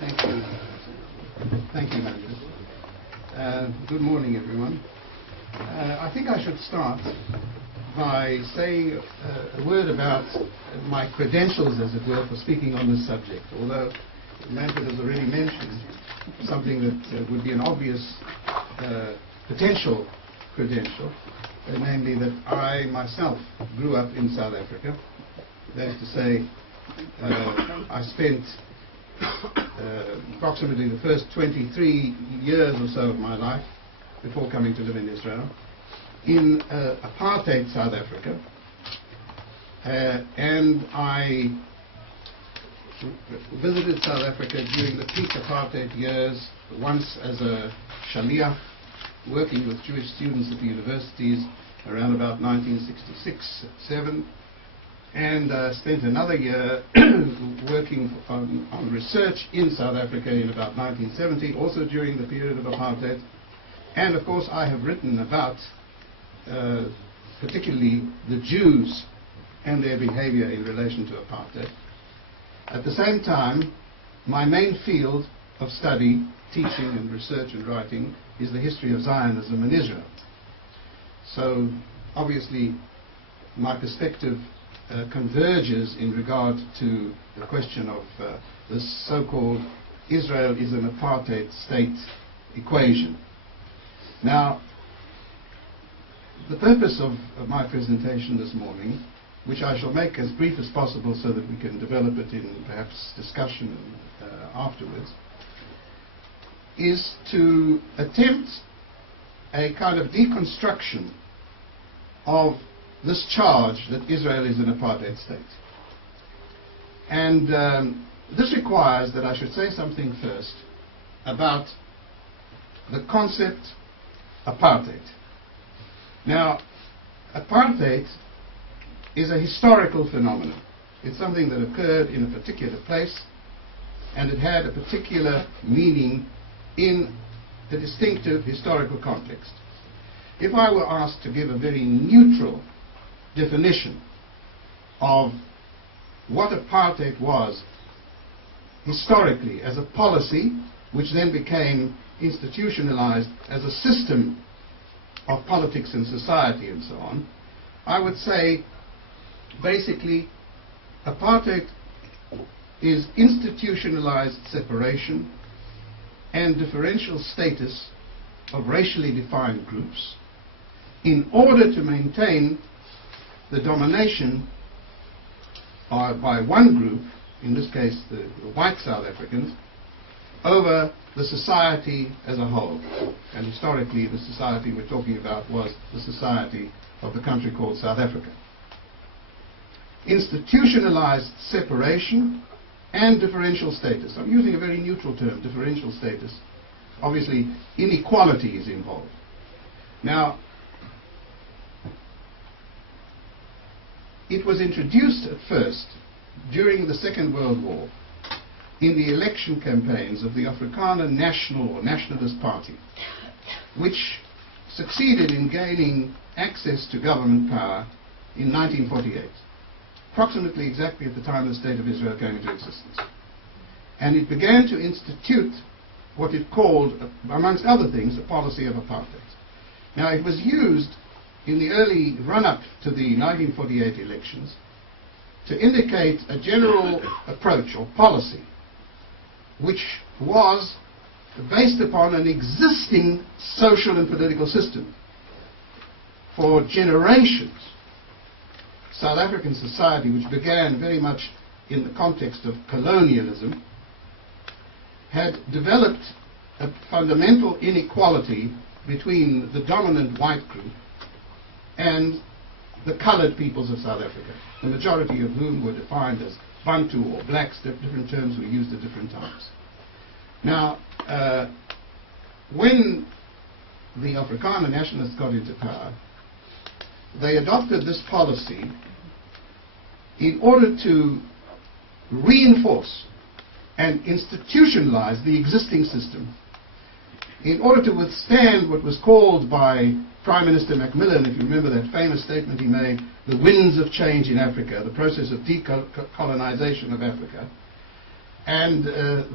Thank you. Thank you, Landis. Good morning, everyone. I think I should start by saying a word about my credentials, as it were, for speaking on this subject, although Manfred has already mentioned something that would be an obvious potential credential, namely that I myself grew up in South Africa. That is to say, I spent approximately the first 23 years or so of my life, before coming to live in Israel, in apartheid South Africa, and I visited South Africa during the peak apartheid years, once as a shaliach, working with Jewish students at the universities around about 1966-7, and spent another year working on research in South Africa in about 1970, also during the period of apartheid. And of course I have written about particularly the Jews and their behavior in relation to apartheid. At the same time, my main field of study, teaching and research and writing, is the history of Zionism in Israel. So obviously my perspective converges in regard to the question of this so-called Israel is an apartheid state equation. Now, the purpose of my presentation this morning, which I shall make as brief as possible so that we can develop it in perhaps discussion afterwards, is to attempt a kind of deconstruction of this charge that Israel is an apartheid state. And this requires that I should say something first about the concept apartheid. Now, apartheid is a historical phenomenon. It's something that occurred in a particular place, and it had a particular meaning in the distinctive historical context. If I were asked to give a very neutral definition of what apartheid was historically as a policy, which then became institutionalized as a system of politics and society and so on, I would say basically apartheid is institutionalized separation and differential status of racially defined groups in order to maintain the domination by one group, in this case the white South Africans, over the society as a whole. And historically the society we're talking about was the society of the country called South Africa. Institutionalized separation and differential status. I'm using a very neutral term, differential status. Obviously inequality is involved. Now, it was introduced at first during the Second World War in the election campaigns of the Afrikaner National or Nationalist Party, which succeeded in gaining access to government power in 1948, approximately exactly at the time the State of Israel came into existence. And it began to institute what it called, amongst other things, a policy of apartheid. Now, it was used in the early run-up to the 1948 elections to indicate a general approach or policy which was based upon an existing social and political system. For generations, South African society, which began very much in the context of colonialism, had developed a fundamental inequality between the dominant white group and the colored peoples of South Africa, the majority of whom were defined as Bantu or blacks. Different terms were used at different times. Now, when the Afrikaner nationalists got into power, they adopted this policy in order to reinforce and institutionalize the existing system, in order to withstand what was called by Prime Minister Macmillan, if you remember that famous statement he made, the winds of change in Africa, the process of decolonization of Africa, And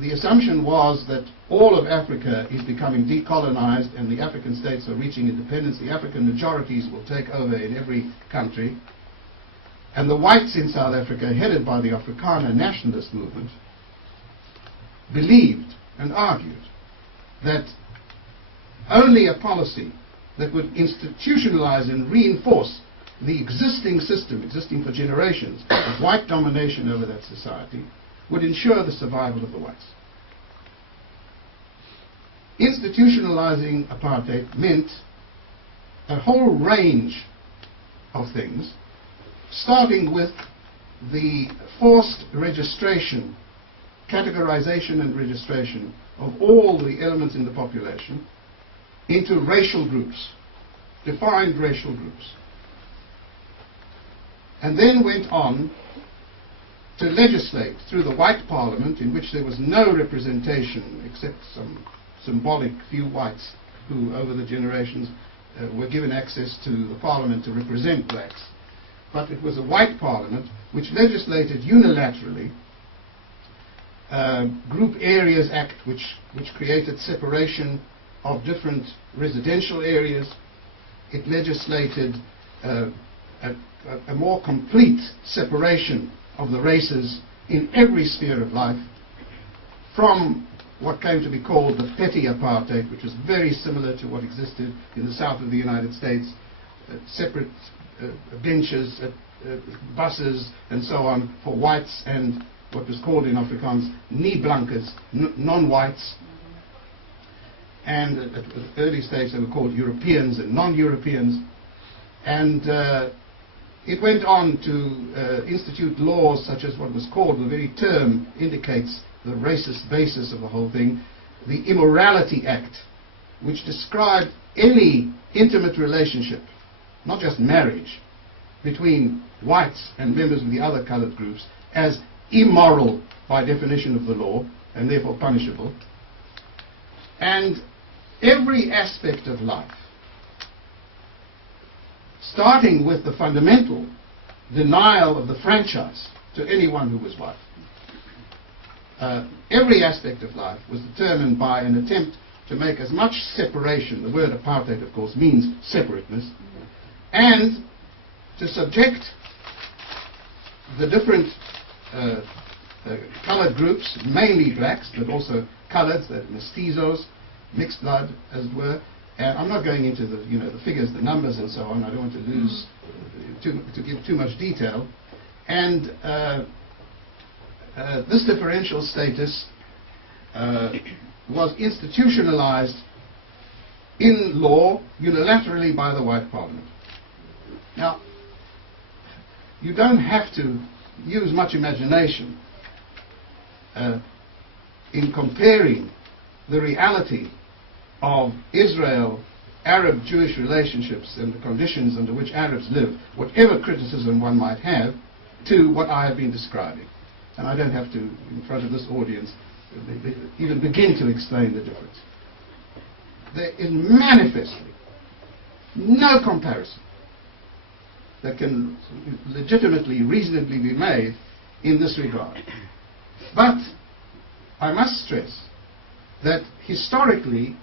the assumption was that all of Africa is becoming decolonized and the African states are reaching independence. The African majorities will take over in every country. And the whites in South Africa, headed by the Afrikaner nationalist movement, believed and argued that only a policy that would institutionalize and reinforce the existing system, existing for generations, of white domination over that society, would ensure the survival of the whites. Institutionalizing apartheid meant a whole range of things, starting with the forced registration, categorization and registration of all the elements in the population into racial groups, defined racial groups. And then went on to legislate through the white parliament, in which there was no representation except some symbolic few whites who over the generations were given access to the parliament to represent blacks. But it was a white parliament which legislated unilaterally Group Areas Act, which created separation of different residential areas. It legislated a more complete separation of the races in every sphere of life, from what came to be called the petty apartheid, which was very similar to what existed in the south of the United States, separate benches, buses, and so on for whites and what was called in Afrikaans nie-blankers, non-whites. And at the early stage they were called Europeans and non-Europeans. And it went on to institute laws such as what was called, the very term indicates the racist basis of the whole thing, the Immorality Act, which described any intimate relationship, not just marriage, between whites and members of the other colored groups as immoral by definition of the law, and therefore punishable. And every aspect of life, starting with the fundamental denial of the franchise to anyone who was white. Every aspect of life was determined by an attempt to make as much separation, the word apartheid of course means separateness, and to subject the different colored groups, mainly blacks, but also coloreds, the mestizos, mixed blood, as it were. And I'm not going into the the figures, the numbers, and so on. I don't want to lose to give too much detail. And this differential status was institutionalized in law unilaterally by the white parliament. Now, you don't have to use much imagination in comparing the reality of Israel-Arab-Jewish relationships and the conditions under which Arabs live, whatever criticism one might have, to what I have been describing. And I don't have to, in front of this audience, even begin to explain the difference. There is manifestly no comparison that can legitimately, reasonably be made in this regard. But I must stress that historically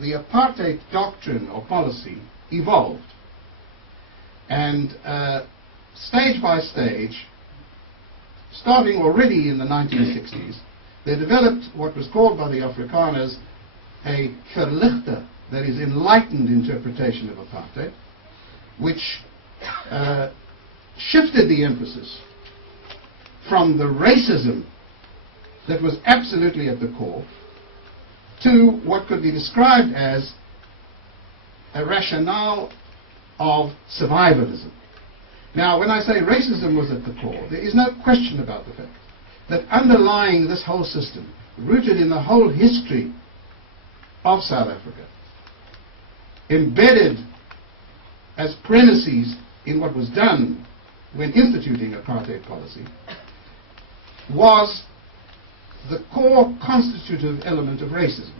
the apartheid doctrine or policy evolved, and stage by stage, starting already in the 1960s, they developed what was called by the Afrikaners a verlichte, that is enlightened interpretation of apartheid, which shifted the emphasis from the racism that was absolutely at the core to what could be described as a rationale of survivalism. Now, when I say racism was at the core, there is no question about the fact that underlying this whole system, rooted in the whole history of South Africa, embedded as premises in what was done when instituting apartheid policy, was the core constitutive element of racism.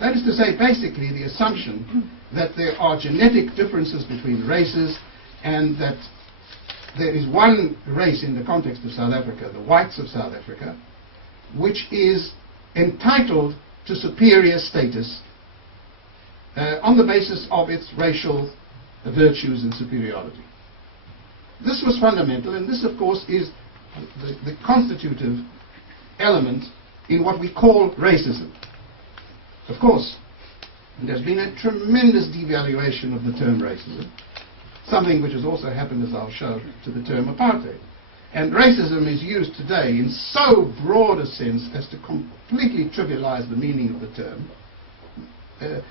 That is to say, basically the assumption that there are genetic differences between races, and that there is one race in the context of South Africa, the whites of South Africa, which is entitled to superior status on the basis of its racial virtues and superiority. This was fundamental, and this, of course, is the constitutive element in what we call racism. Of course, there's been a tremendous devaluation of the term racism, something which has also happened, as I'll show, to the term apartheid. And racism is used today in so broad a sense as to completely trivialize the meaning of the term. It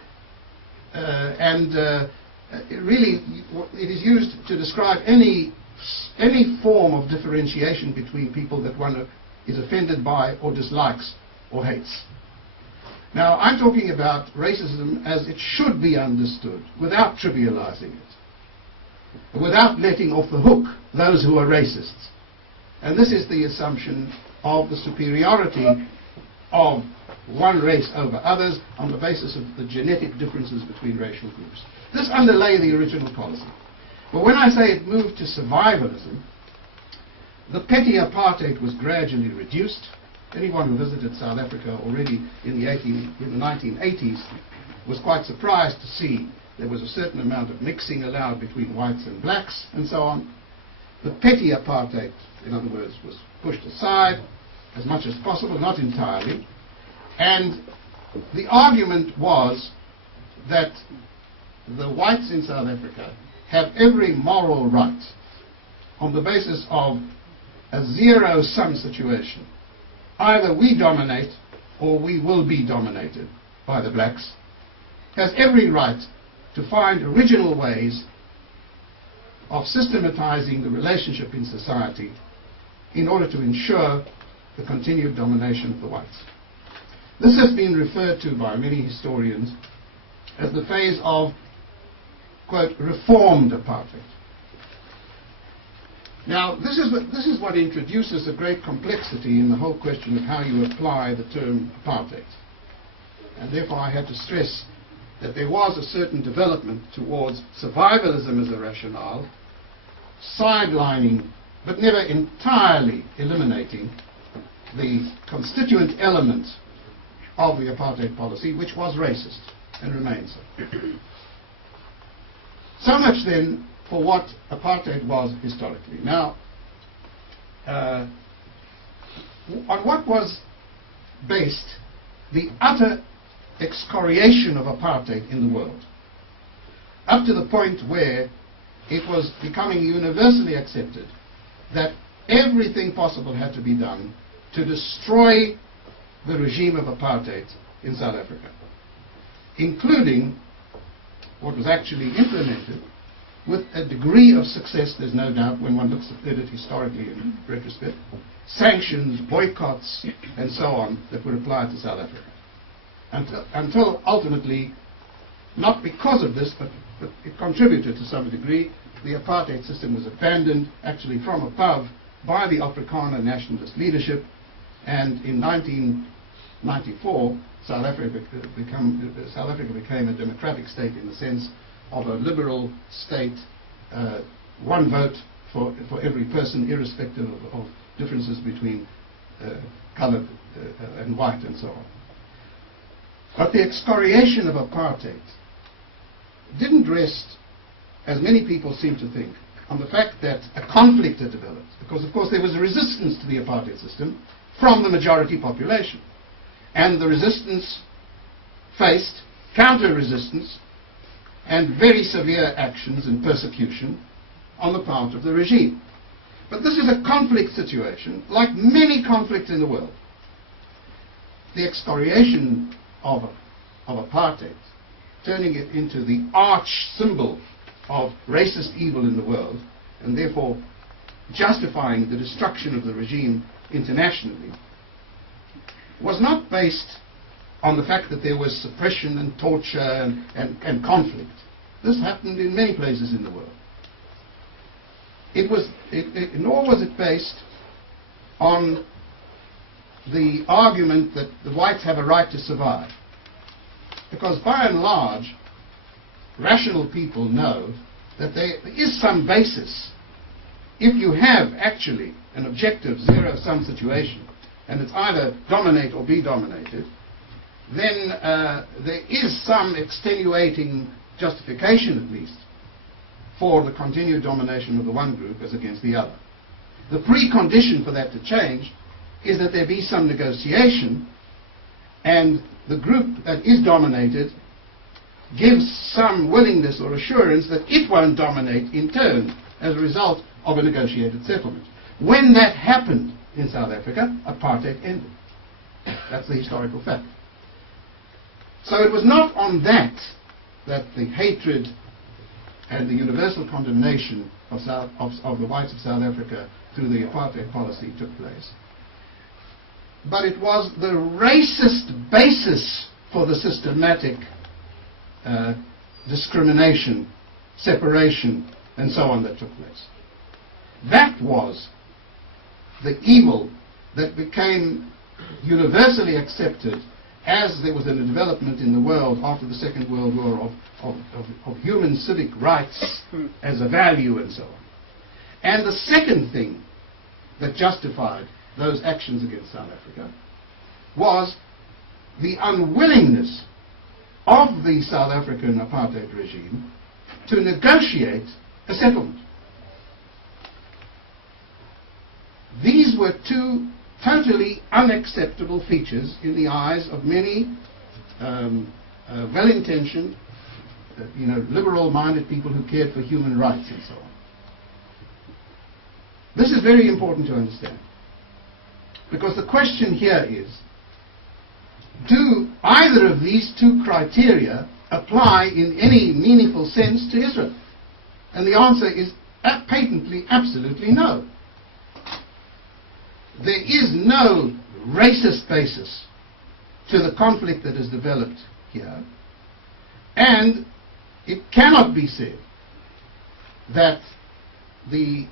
is used to describe any form of differentiation between people that one is offended by or dislikes or hates. Now, I'm talking about racism as it should be understood, without trivializing it, without letting off the hook those who are racists. And this is the assumption of the superiority of one race over others on the basis of the genetic differences between racial groups. This underlay the original policy. But when I say it moved to survivalism, the petty apartheid was gradually reduced. Anyone who visited South Africa already in the 1980s was quite surprised to see there was a certain amount of mixing allowed between whites and blacks and so on. The petty apartheid, in other words, was pushed aside as much as possible, not entirely. And the argument was that the whites in South Africa have every moral right, on the basis of a zero-sum situation. Either we dominate or we will be dominated by the blacks, has every right to find original ways of systematizing the relationship in society in order to ensure the continued domination of the whites. This has been referred to by many historians as the phase of, quote, reformed apartheid. Now, this is what introduces a great complexity in the whole question of how you apply the term apartheid. And therefore I had to stress that there was a certain development towards survivalism as a rationale, sidelining, but never entirely eliminating, the constituent element of the apartheid policy, which was racist and remains so. So much then for what apartheid was historically. Now, on what was based the utter excoriation of apartheid in the world, up to the point where it was becoming universally accepted that everything possible had to be done to destroy the regime of apartheid in South Africa, including what was actually implemented with a degree of success, there's no doubt, when one looks at it historically in retrospect, sanctions, boycotts, and so on, that were applied to South Africa. Until ultimately, not because of this, but it contributed to some degree, the apartheid system was abandoned, actually from above, by the Afrikaner nationalist leadership, and in 1994, South Africa became a democratic state in the sense of a liberal state, one vote for every person, irrespective of differences between colored and white and so on. But the excoriation of apartheid didn't rest, as many people seem to think, on the fact that a conflict had developed, because of course there was a resistance to the apartheid system from the majority population. And the resistance faced counter-resistance and very severe actions and persecution on the part of the regime. But this is a conflict situation, like many conflicts in the world. The excoriation of apartheid, turning it into the arch symbol of racist evil in the world, and therefore justifying the destruction of the regime internationally, was not based on the fact that there was suppression and torture and conflict. This happened in many places in the world. Nor was it based on the argument that the whites have a right to survive. Because by and large, rational people know that there is some basis, if you have actually an objective zero-sum situation, and it's either dominate or be dominated, then there is some extenuating justification, at least, for the continued domination of the one group as against the other. The precondition for that to change is that there be some negotiation, and the group that is dominated gives some willingness or assurance that it won't dominate in turn as a result of a negotiated settlement. When that happened in South Africa, apartheid ended. That's the historical fact. So it was not on that the hatred and the universal condemnation of the whites of South Africa through the apartheid policy took place. But it was the racist basis for the systematic discrimination, separation, and so on that took place. That was the evil that became universally accepted as there was a development in the world after the Second World War of human civic rights as a value and so on. And the second thing that justified those actions against South Africa was the unwillingness of the South African apartheid regime to negotiate a settlement. These were two totally unacceptable features in the eyes of many well-intentioned, liberal-minded people who cared for human rights and so on. This is very important to understand, because the question here is, do either of these two criteria apply in any meaningful sense to Israel? And the answer is patently, absolutely no. There is no racist basis to the conflict that has developed here, and it cannot be said that the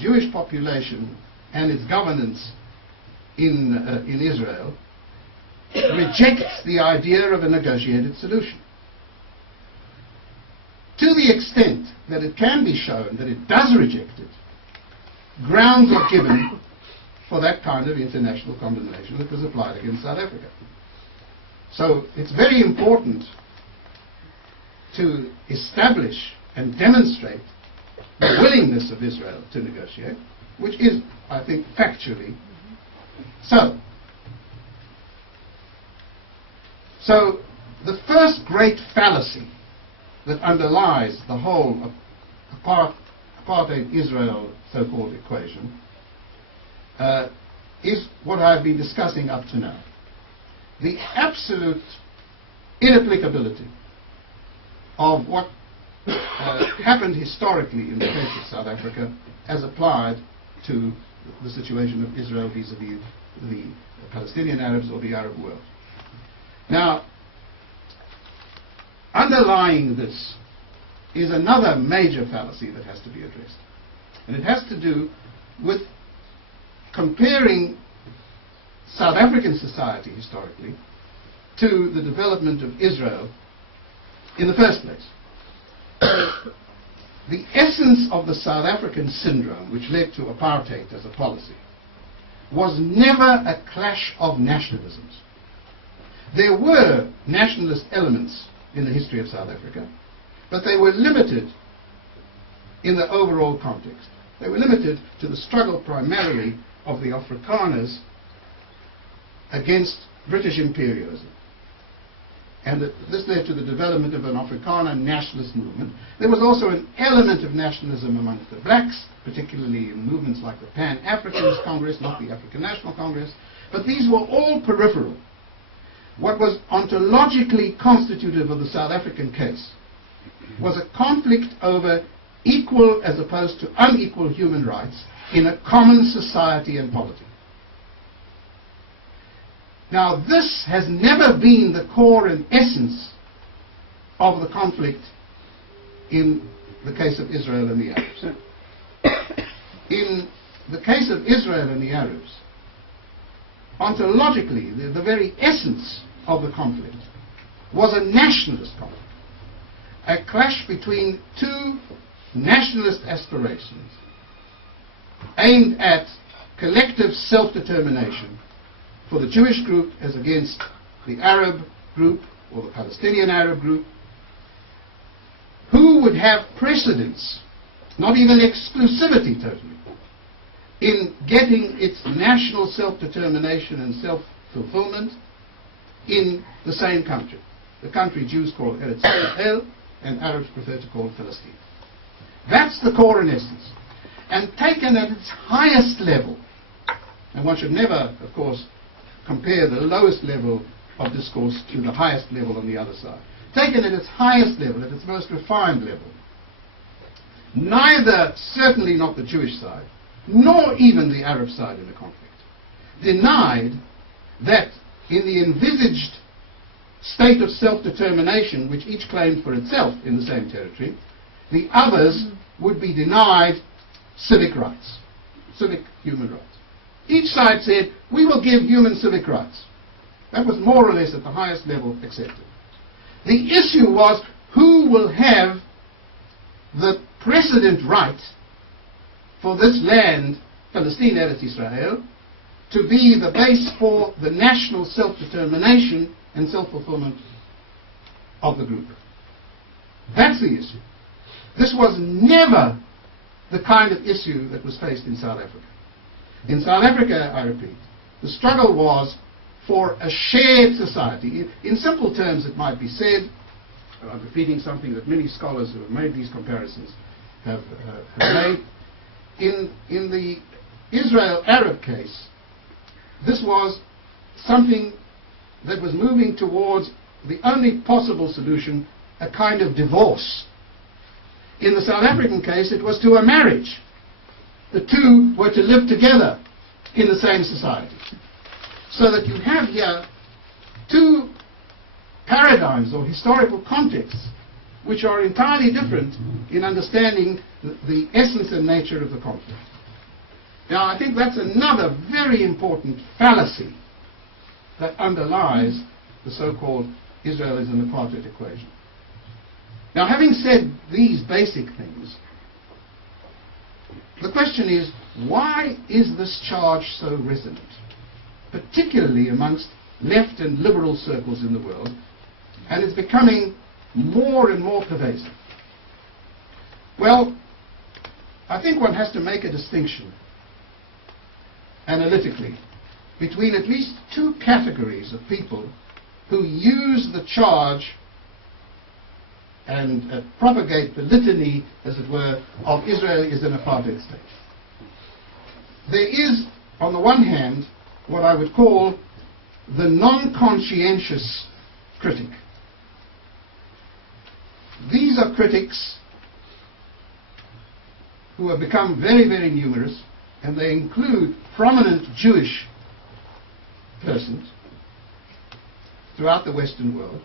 Jewish population and its governance in Israel rejects the idea of a negotiated solution. To the extent that it can be shown that it does reject it, grounds are given for that kind of international condemnation that was applied against South Africa. So it's very important to establish and demonstrate the willingness of Israel to negotiate, which is, I think, factually so. So the first great fallacy that underlies the whole apartheid Israel so-called equation is what I've been discussing up to now. The absolute inapplicability of what happened historically in the case of South Africa as applied to the situation of Israel vis-à-vis the Palestinian Arabs or the Arab world. Now, underlying this is another major fallacy that has to be addressed. And it has to do with comparing South African society historically to the development of Israel in the first place. The essence of the South African syndrome, which led to apartheid as a policy, was never a clash of nationalisms. There were nationalist elements in the history of South Africa, but they were limited in the overall context. They were limited to the struggle primarily of the Afrikaners against British imperialism. And this led to the development of an Afrikaner nationalist movement. There was also an element of nationalism amongst the blacks, particularly in movements like the Pan-Africanist Congress, not the African National Congress, but these were all peripheral. What was ontologically constitutive of the South African case was a conflict over equal as opposed to unequal human rights in a common society and polity. Now, this has never been the core and essence of the conflict in the case of Israel and the Arabs. In the case of Israel and the Arabs, ontologically, the very essence of the conflict was a nationalist conflict, a clash between two nationalist aspirations aimed at collective self-determination for the Jewish group as against the Arab group or the Palestinian Arab group, who would have precedence, not even exclusivity totally, in getting its national self-determination and self-fulfillment in the same country. The country Jews call Israel and Arabs prefer to call Palestine. That's the core in essence. And taken at its highest level, and one should never, of course, compare the lowest level of discourse to the highest level on the other side. Taken at its highest level, at its most refined level, neither, certainly not the Jewish side, nor even the Arab side in the conflict, denied that in the envisaged state of self-determination which each claimed for itself in the same territory, the others would be denied civic rights, civic human rights. Each side said, we will give human civic rights. That was more or less at the highest level accepted. The issue was who will have the precedent right for this land, Palestine, Eretz Israel, to be the base for the national self-determination and self-fulfillment of the group. That's the issue. This was never the kind of issue that was faced in South Africa. In South Africa, I repeat, the struggle was for a shared society. In simple terms, it might be said, and I'm repeating something that many scholars who have made these comparisons have made. In the Israel-Arab case, this was something that was moving towards the only possible solution, a kind of divorce. In the South African case, it was to a marriage. The two were to live together in the same society. So that you have here two paradigms or historical contexts which are entirely different in understanding the essence and nature of the conflict. Now, I think that's another very important fallacy that underlies the so-called Israel is an apartheid equation. Now, having said these basic things, the question is, why is this charge so resonant, particularly amongst left and liberal circles in the world, and it's becoming more and more pervasive? Well, I think one has to make a distinction analytically between at least two categories of people who use the charge and propagate the litany, as it were, of Israel is an apartheid state. There is, on the one hand, what I would call the non-conscientious critic. These are critics who have become very, very numerous, and they include prominent Jewish persons throughout the Western world,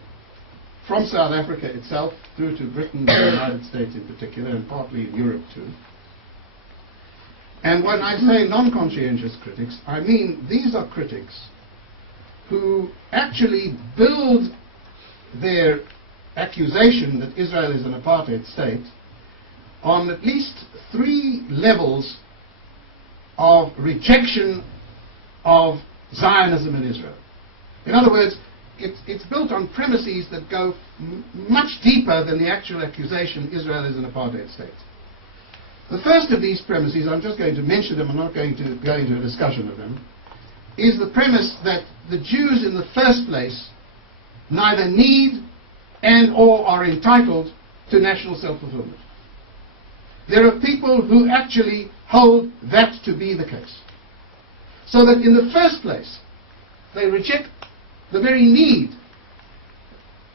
from South Africa itself through to Britain and the United States in particular, and partly in Europe too. And when I say non-conscientious critics, I mean these are critics who actually build their accusation that Israel is an apartheid state on at least three levels of rejection of Zionism in Israel. In other words, it's built on premises that go much deeper than the actual accusation Israel is an apartheid state. The first of these premises, I'm just going to mention them, I'm not going to go into a discussion of them, is the premise that the Jews in the first place neither need and or are entitled to national self-fulfillment. There are people who actually hold that to be the case. So that in the first place, they reject the very need,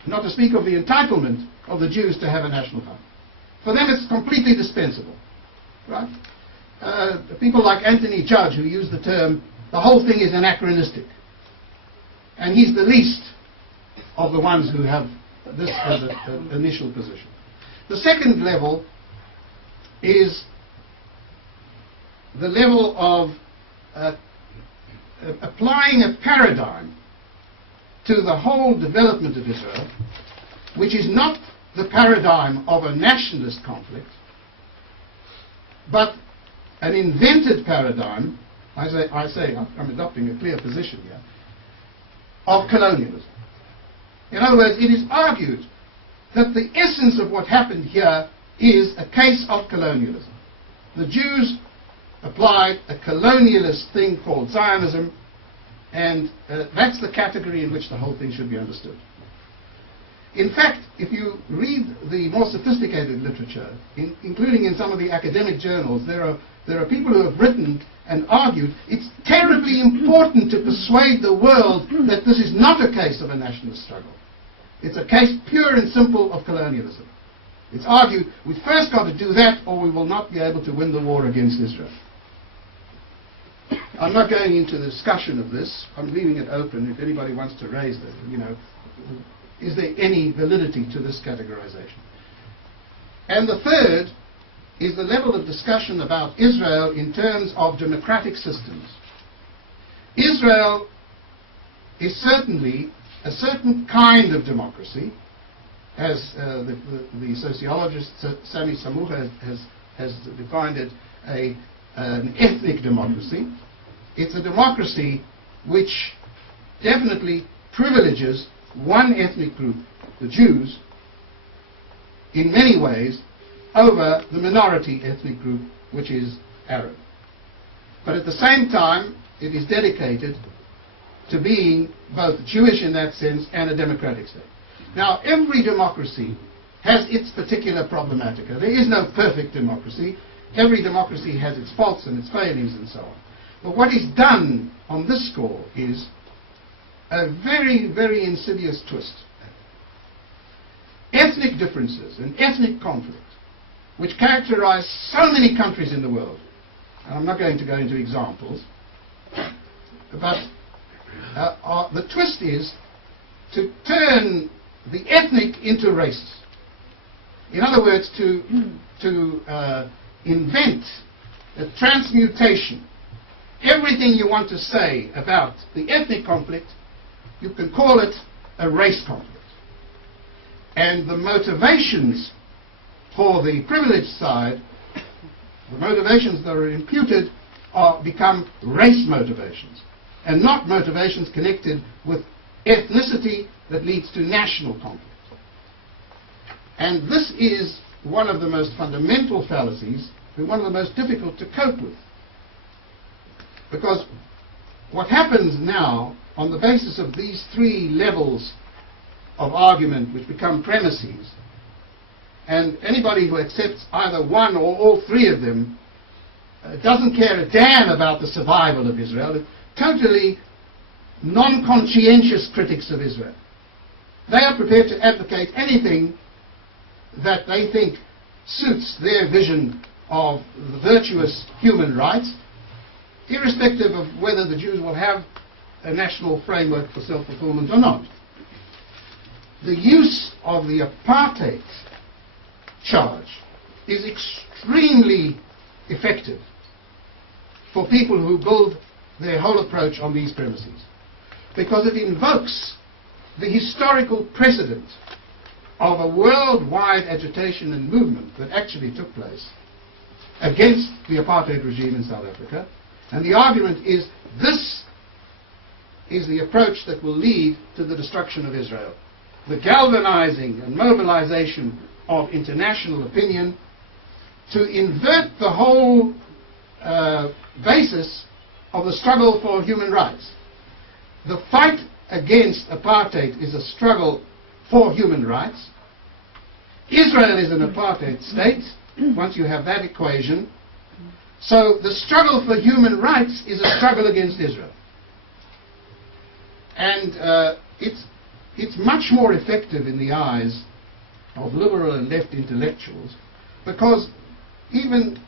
not to speak of the entitlement of the Jews to have a national fund. For them it's completely dispensable. Right? People like Anthony Judge, who use the term, the whole thing is anachronistic. And he's the least of the ones who have this as an initial position. The second level is the level of applying a paradigm to the whole development of Israel, which is not the paradigm of a nationalist conflict, but an invented paradigm. I'm adopting a clear position here, of colonialism. In other words, it is argued that the essence of what happened here is a case of colonialism. The Jews applied a colonialist thing called Zionism, and that's the category in which the whole thing should be understood. In fact, if you read the more sophisticated literature, including in some of the academic journals, there are people who have written and argued it's terribly important to persuade the world that this is not a case of a nationalist struggle. It's a case pure and simple of colonialism. It's argued we've first got to do that or we will not be able to win the war against Israel. I'm not going into the discussion of this. I'm leaving it open if anybody wants to raise that. Is there any validity to this categorization? And the third is the level of discussion about Israel in terms of democratic systems. Israel is certainly a certain kind of democracy, as the sociologist Sami Samouha has defined it, an ethnic democracy. It's a democracy which definitely privileges one ethnic group, the Jews, in many ways over the minority ethnic group, which is Arab. But at the same time, it is dedicated to being both Jewish in that sense and a democratic state. Now, every democracy has its particular problematica. There is no perfect democracy. Every democracy has its faults and its failings and so on. But what is done on this score is a very, very insidious twist. Ethnic differences and ethnic conflict, which characterize so many countries in the world, and I'm not going to go into examples, but the twist is to turn the ethnic into race. In other words, to invent a transmutation. Everything you want to say about the ethnic conflict, you can call it a race conflict. And the motivations for the privileged side, the motivations that are imputed, become race motivations, and not motivations connected with ethnicity that leads to national conflict. And this is one of the most fundamental fallacies, and one of the most difficult to cope with. Because what happens now, on the basis of these three levels of argument which become premises, and anybody who accepts either one or all three of them doesn't care a damn about the survival of Israel, totally non-conscientious critics of Israel. They are prepared to advocate anything that they think suits their vision of the virtuous human rights, irrespective of whether the Jews will have a national framework for self-fulfillment or not. The use of the apartheid charge is extremely effective for people who build their whole approach on these premises, because it invokes the historical precedent of a worldwide agitation and movement that actually took place against the apartheid regime in South Africa. And the argument is this is the approach that will lead to the destruction of Israel. The galvanizing and mobilization of international opinion to invert the whole basis of the struggle for human rights. The fight against apartheid is a struggle for human rights. Israel is an apartheid state, once you have that equation. So the struggle for human rights is a struggle against Israel. And it's much more effective in the eyes of liberal and left intellectuals, because even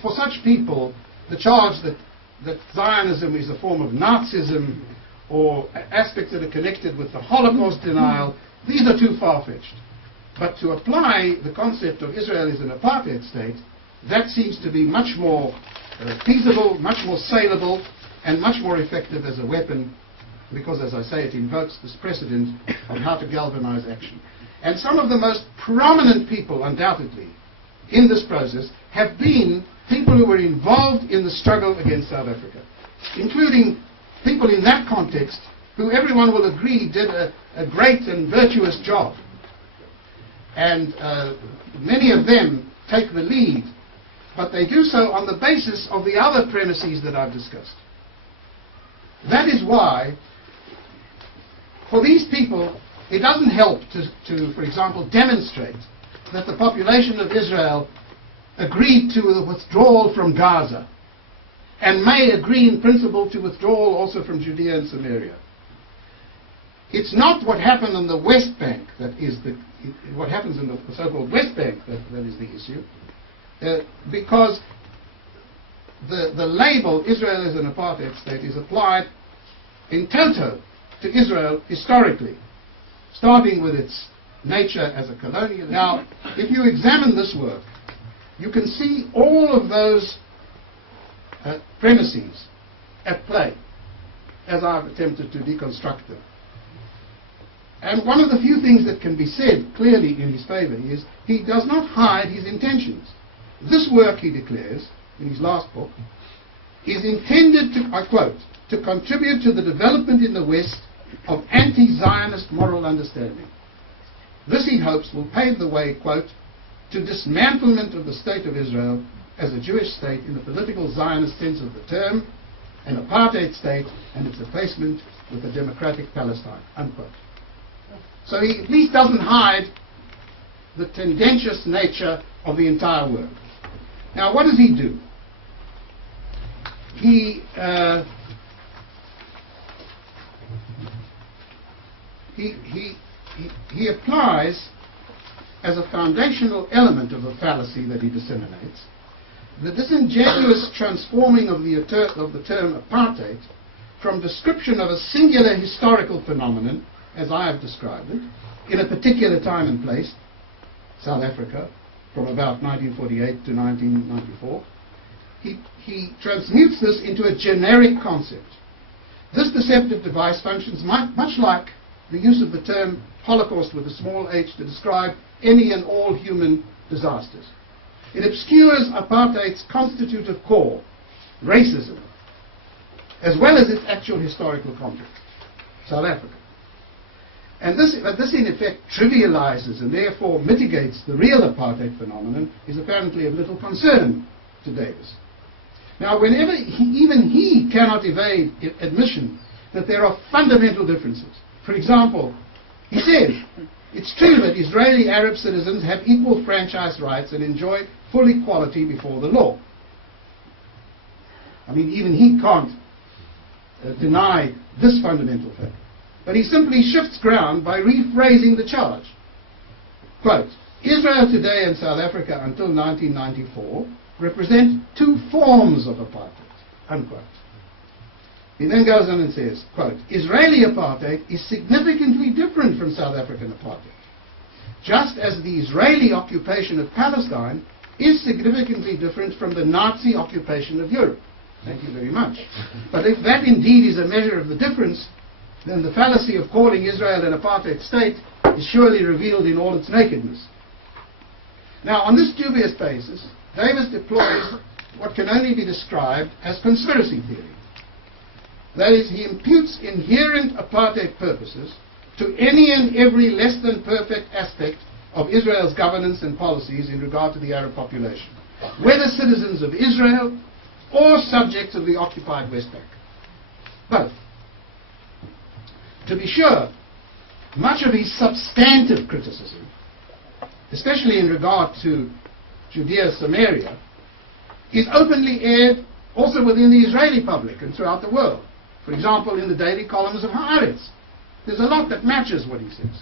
for such people, the charge that Zionism is a form of Nazism or aspects that are connected with the Holocaust denial, these are too far-fetched. But to apply the concept of Israel as an apartheid state, that seems to be much more feasible, much more saleable, and much more effective as a weapon, because, as I say, it invokes this precedent on how to galvanize action. And some of the most prominent people, undoubtedly, in this process have been people who were involved in the struggle against South Africa, including people in that context who everyone will agree did a great and virtuous job. And many of them take the lead, but they do so on the basis of the other premises that I've discussed. That is why, for these people, it doesn't help to, for example, demonstrate that the population of Israel agreed to the withdrawal from Gaza and may agree in principle to withdrawal also from Judea and Samaria. It's not what happened on the West Bank that is what happens in the so-called West Bank that is the issue, because the label Israel is an apartheid state is applied in toto to Israel historically, starting with its nature as a colonial. Now, if you examine this work, you can see all of those premises at play, as I've attempted to deconstruct them. And one of the few things that can be said clearly in his favor is he does not hide his intentions. This work, he declares in his last book, is intended to, I quote, to contribute to the development in the West of anti-Zionist moral understanding. This, he hopes, will pave the way, quote, to dismantlement of the state of Israel as a Jewish state in the political Zionist sense of the term, an apartheid state, and its replacement with a democratic Palestine, unquote. So he at least doesn't hide the tendentious nature of the entire work. Now, what does he do? He applies as a foundational element of the fallacy that he disseminates the disingenuous transforming of the term apartheid from description of a singular historical phenomenon, as I have described it, in a particular time and place, South Africa, from about 1948 to 1994, he transmutes this into a generic concept. This deceptive device functions much like the use of the term Holocaust with a small h to describe any and all human disasters. It obscures apartheid's constitutive core, racism, as well as its actual historical context, South Africa. And this in effect trivializes and therefore mitigates the real apartheid phenomenon is apparently of little concern to Davis. Now, whenever even he cannot evade admission that there are fundamental differences. For example, he says, it's true that Israeli Arab citizens have equal franchise rights and enjoy full equality before the law. I mean, even he can't deny this fundamental fact. But he simply shifts ground by rephrasing the charge. Quote, Israel today and South Africa until 1994 represent two forms of apartheid, unquote. He then goes on and says, quote, Israeli apartheid is significantly different from South African apartheid, just as the Israeli occupation of Palestine is significantly different from the Nazi occupation of Europe. Thank you very much. But if that indeed is a measure of the difference, then the fallacy of calling Israel an apartheid state is surely revealed in all its nakedness. Now, on this dubious basis, Davis deploys what can only be described as conspiracy theory. That is, he imputes inherent apartheid purposes to any and every less than perfect aspect of Israel's governance and policies in regard to the Arab population, whether citizens of Israel or subjects of the occupied West Bank. Both. To be sure, much of his substantive criticism, especially in regard to Judea Samaria, is openly aired also within the Israeli public and throughout the world. For example, in the daily columns of Haaretz. There's a lot that matches what he says.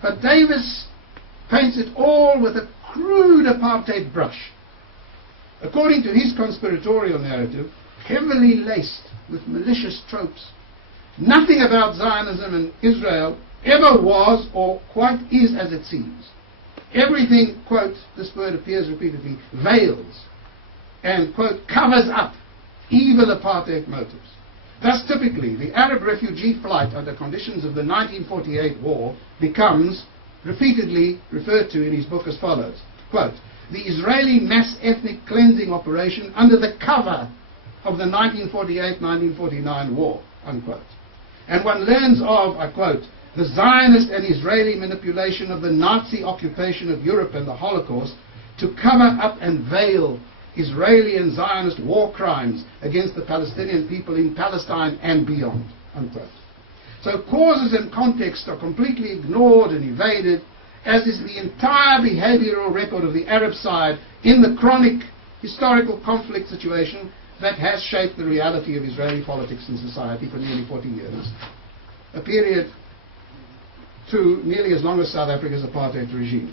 But Davis paints it all with a crude apartheid brush. According to his conspiratorial narrative, heavily laced with malicious tropes, nothing about Zionism and Israel ever was or quite is as it seems. Everything, quote, this word appears repeatedly, veils and, quote, covers up evil apartheid motives. Thus, typically, the Arab refugee flight under conditions of the 1948 war becomes repeatedly referred to in his book as follows, quote, the Israeli mass ethnic cleansing operation under the cover of the 1948-1949 war, unquote. And one learns of, I quote, the Zionist and Israeli manipulation of the Nazi occupation of Europe and the Holocaust to cover up and veil Israeli and Zionist war crimes against the Palestinian people in Palestine and beyond, unquote. So causes and context are completely ignored and evaded, as is the entire behavioral record of the Arab side in the chronic historical conflict situation that has shaped the reality of Israeli politics and society for nearly 40 years, a period to nearly as long as South Africa's apartheid regime.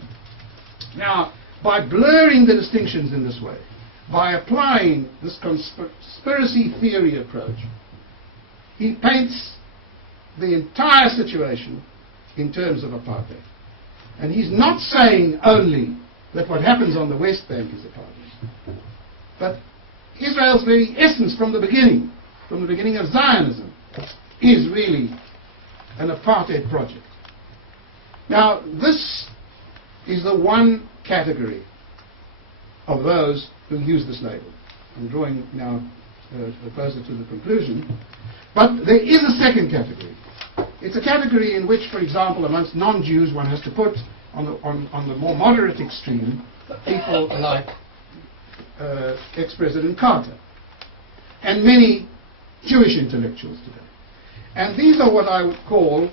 Now, by blurring the distinctions in this way, by applying this conspiracy theory approach, he paints the entire situation in terms of apartheid. And he's not saying only that what happens on the West Bank is apartheid, but Israel's very essence from the beginning of Zionism, is really an apartheid project. Now, this is the one category of those who use this label. I'm drawing now closer to the conclusion. But there is a second category. It's a category in which, for example, amongst non-Jews, one has to put on the more moderate extreme people like ex-President Carter and many Jewish intellectuals today. And these are what I would call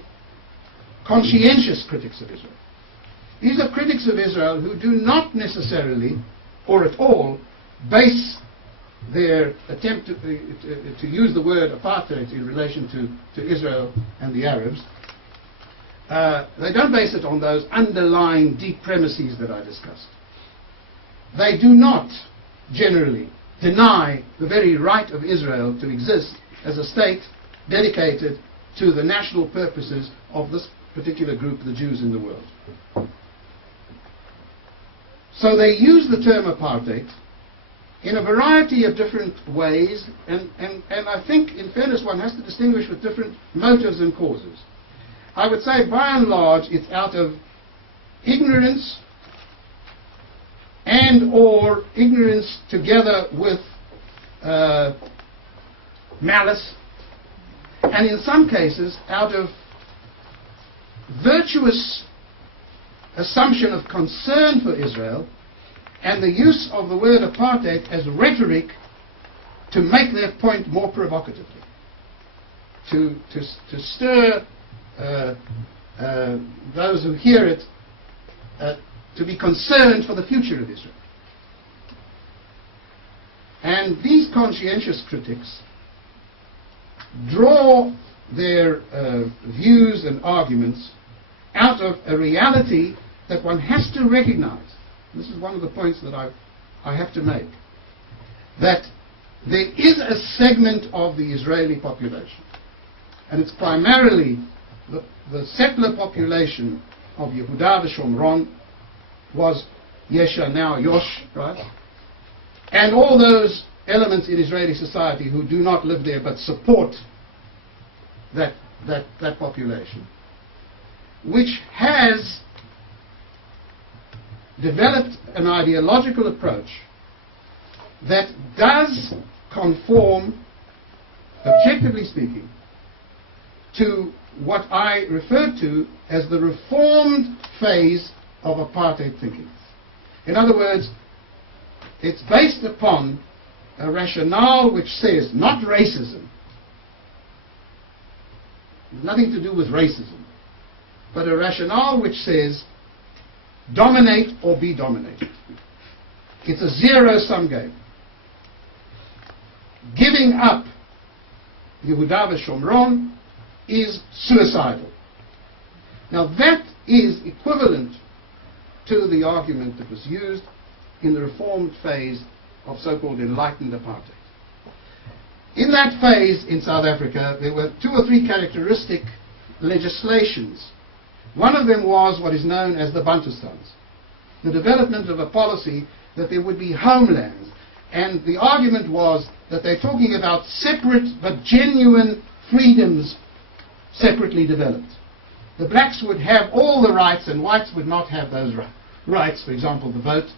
conscientious critics of Israel. These are critics of Israel who do not necessarily, or at all, base their attempt to use the word apartheid in relation to Israel and the Arabs. They don't base it on those underlying deep premises that I discussed. They do not generally deny the very right of Israel to exist as a state dedicated to the national purposes of this particular group, the Jews in the world. So they use the term apartheid in a variety of different ways, and I think, in fairness, one has to distinguish with different motives and causes. I would say, by and large, it's out of ignorance and or ignorance together with malice, and in some cases, out of virtuous assumption of concern for Israel and the use of the word apartheid as rhetoric to make their point more provocatively, to stir those who hear it to be concerned for the future of Israel. And these conscientious critics draw their views and arguments out of a reality that one has to recognize. This is one of the points that I have to make, that there is a segment of the Israeli population, and it's primarily the settler population of Yehuda v'Shomron, was Yesha, now Yosh, right? And all those elements in Israeli society who do not live there but support that population, which has developed an ideological approach that does conform, objectively speaking, to what I refer to as the reformed phase of apartheid thinking. In other words, it's based upon a rationale which says not racism, nothing to do with racism, but a rationale which says dominate or be dominated. It's a zero-sum game. Giving up Yehuda v'Shomron is suicidal. Now that is equivalent to the argument that was used in the reformed phase of so-called enlightened apartheid. In that phase in South Africa, there were 2 or 3 characteristic legislations. One of them was what is known as the Bantustans, the development of a policy that there would be homelands. And the argument was that they're talking about separate but genuine freedoms separately developed. The blacks would have all the rights and whites would not have those rights, for example, the vote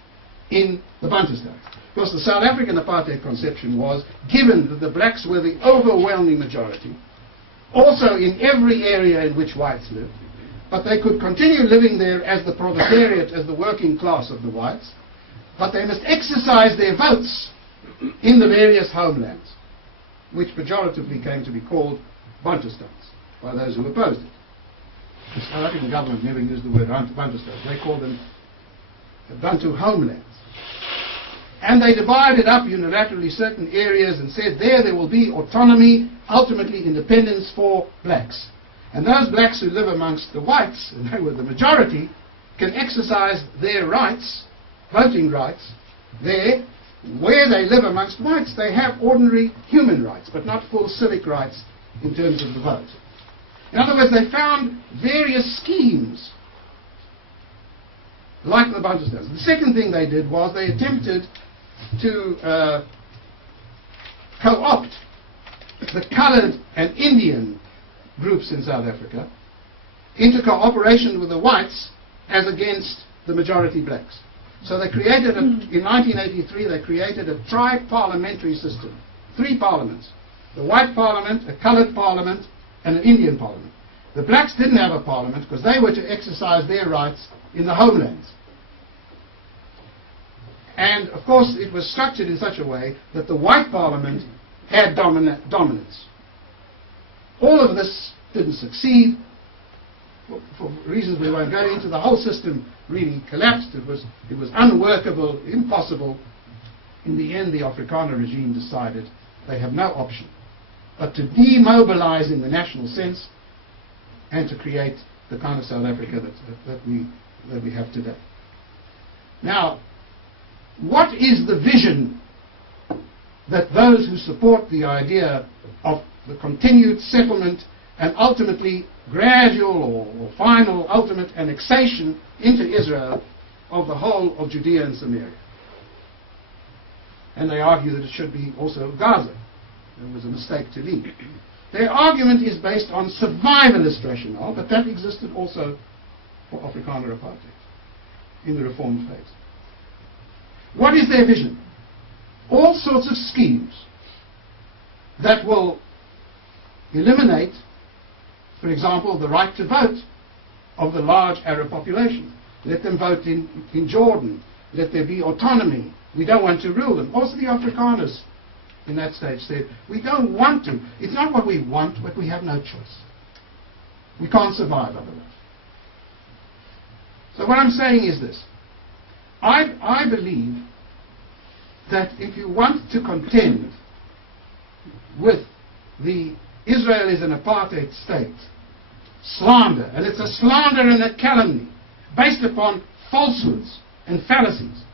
in the Bantustan. Of course, the South African apartheid conception was, given that the blacks were the overwhelming majority also in every area in which whites lived, but they could continue living there as the proletariat, as the working class of the whites, but they must exercise their votes in the various homelands, which pejoratively came to be called Bantustans by those who opposed it. The South African government never used the word Bantustans. They called them Bantu homelands. And they divided up unilaterally certain areas and said there will be autonomy, ultimately independence for blacks. And those blacks who live amongst the whites, and they were the majority, can exercise their rights, voting rights, there. Where they live amongst whites, they have ordinary human rights, but not full civic rights in terms of the vote. In other words, they found various schemes like the Bantustans. The second thing they did was they attempted to co-opt the coloured and Indian groups in South Africa into cooperation with the whites as against the majority blacks. So they created, in 1983, they created a tri-parliamentary system. 3 parliaments. The white parliament, a coloured parliament, and an Indian parliament. The blacks didn't have a parliament because they were to exercise their rights in the homelands. And, of course, it was structured in such a way that the white parliament had dominance. All of this didn't succeed. For reasons we won't go into. The whole system really collapsed. It was unworkable, impossible. In the end, the Afrikaner regime decided they have no option but to demobilize in the national sense and to create the kind of South Africa that we have today. Now, what is the vision that those who support the idea of the continued settlement and ultimately gradual or final ultimate annexation into Israel of the whole of Judea and Samaria? And they argue that it should be also Gaza. It was a mistake to leave. Their argument is based on survivalist rationale, but that existed also for Afrikaner apartheid in the reform phase. What is their vision? All sorts of schemes that will eliminate, for example, the right to vote of the large Arab population. Let them vote in Jordan. Let there be autonomy. We don't want to rule them. Also the Afrikaners in that stage said, we don't want to. It's not what we want, but we have no choice. We can't survive otherwise. So what I'm saying is this. I believe that if you want to contend with the Israel is an apartheid state, slander, and it's a slander and a calumny based upon falsehoods and fallacies.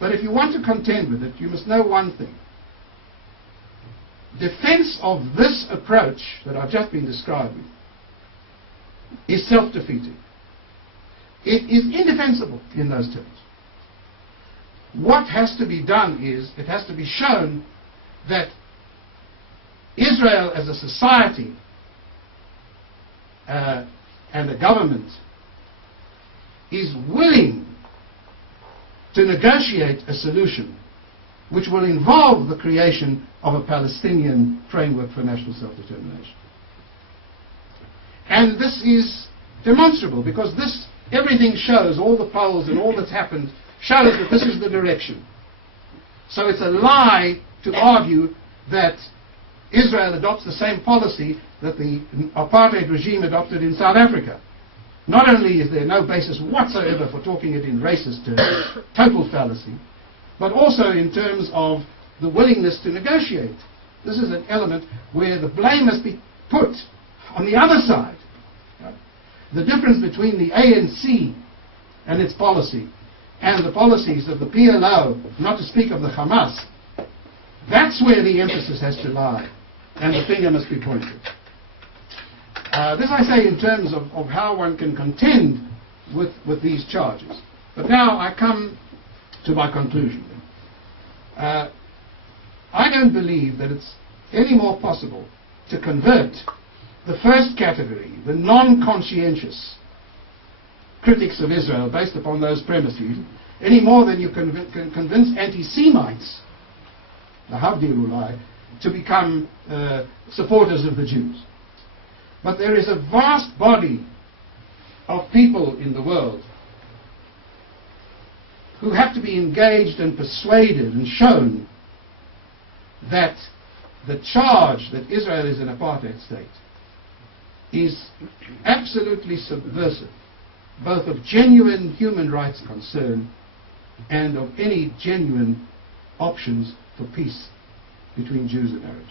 But if you want to contend with it, you must know one thing. Defense of this approach that I've just been describing is self-defeating. It is indefensible in those terms. What has to be done is, it has to be shown that Israel as a society and a government is willing to negotiate a solution which will involve the creation of a Palestinian framework for national self-determination. And this is demonstrable because everything shows, all the polls and all that's happened shows that this is the direction. So it's a lie to argue that Israel adopts the same policy that the apartheid regime adopted in South Africa. Not only is there no basis whatsoever for talking it in racist terms, total fallacy, but also in terms of the willingness to negotiate. This is an element where the blame must be put on the other side. The difference between the ANC and its policy and the policies of the PLO, not to speak of the Hamas, that's where the emphasis has to lie, and the finger must be pointed. This I say in terms of how one can contend with these charges. But now I come to my conclusion. I don't believe that it's any more possible to convert the first category, the non-conscientious critics of Israel based upon those premises, any more than you can convince anti-Semites, the Havdi Ulai, to become supporters of the Jews. But there is a vast body of people in the world who have to be engaged and persuaded and shown that the charge that Israel is an apartheid state is absolutely subversive, both of genuine human rights concern and of any genuine options for peace between Jews and Arabs.